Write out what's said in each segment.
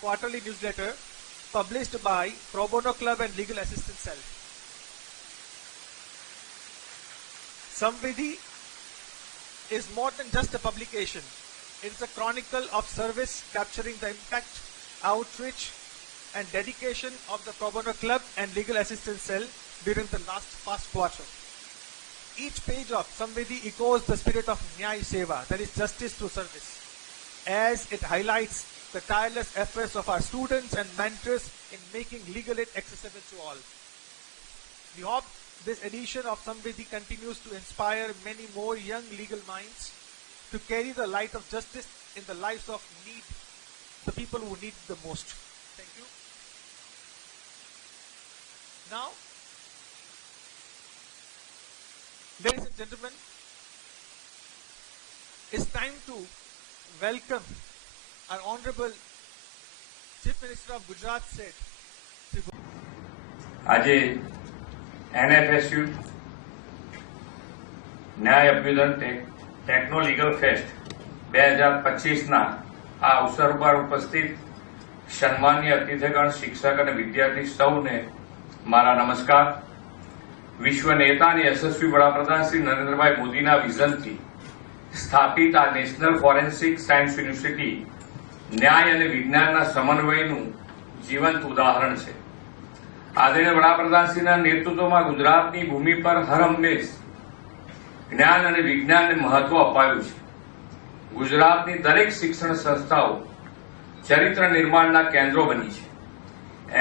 quarterly newsletter published by Pro Bono Club and Legal Assistance Cell. Samvidhi is more than just a publication. It's a chronicle of service capturing the impact, outreach and dedication of the Pro Bono Club and Legal Assistance Cell during the past quarter. Each page of Samvidhi echoes the spirit of Nyay Seva, that is justice through service, as it highlights the tireless efforts of our students and mentors in making legal aid accessible to all. We hope this edition of Samvidhi continues to inspire many more young legal minds to carry the light of justice in the lives of the people who need it the most. Thank you. Now, ladies and gentlemen, it's time to welcome our Honorable Chief Minister of Gujarat State. આજે NFSU ન્યાય અભ્યુદન techno legal fest 2025ના આ અવસર પર ઉપસ્થિત સન્માનીય અતિથિગણ, શિક્ષક અને વિદ્યાર્થી સૌને મારા નમસ્કાર. વિશ્વ નેતા અને યશસ્વી વડાપ્રધાન શ્રી નરેન્દ્રભાઈ મોદીના વિઝનથી સ્થાપિત આ નેશનલ ફોરેન્સિક સાયન્સ યુનિવર્સિટી ન્યાય અને વિજ્ઞાનના સમન્વયનું જીવંત ઉદાહરણ છે. આદરણીય વડાપ્રધાનશ્રીના નેતૃત્વમાં ગુજરાતની ભૂમિ પર હરહંમેશ જ્ઞાન અને વિજ્ઞાનને મહત્વ અપાયું છે. ગુજરાતની દરેક શિક્ષણ સંસ્થાઓ ચરિત્ર નિર્માણના કેન્દ્રો બની છે.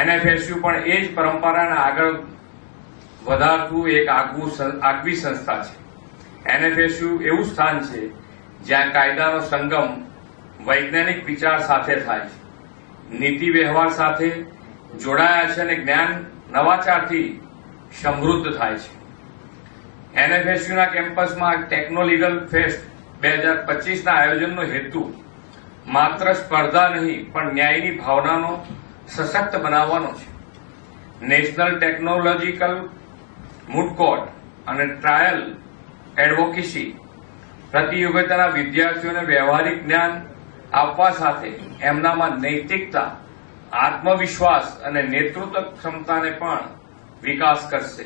NFSU પણ એ જ પરંપરાને આગળ વધારતું એક આગવી સંસ્થા છે. NFSU એવું સ્થાન છે જ્યાં કાયદાનો સંગમ વૈજ્ઞાનિક વિચાર સાથે થાય છે, નીતિ વ્યવહાર સાથે જોડાયા છે અને જ્ઞાન નવાચારથી સમૃદ્ધ થાય છે. NFSUના કેમ્પસમાં ટેકનો લીગલ ફેસ્ટ 2025ના આયોજનનો હેતુ માત્ર સ્પર્ધા નહીં પણ ન્યાયની ભાવનાનો સશક્ત બનાવવાનો છે. નેશનલ ટેકનોલોજીકલ મૂડ કોર્ટ અને ટ્રાયલ એડવોકેસી પ્રતિયોગિતાના વિદ્યાર્થીઓને વ્યવહારિક જ્ઞાન આપવા સાથે એમનામાં નૈતિકતા, આત્મવિશ્વાસ અને નેતૃત્વ ક્ષમતાને પણ વિકાસ કરશે.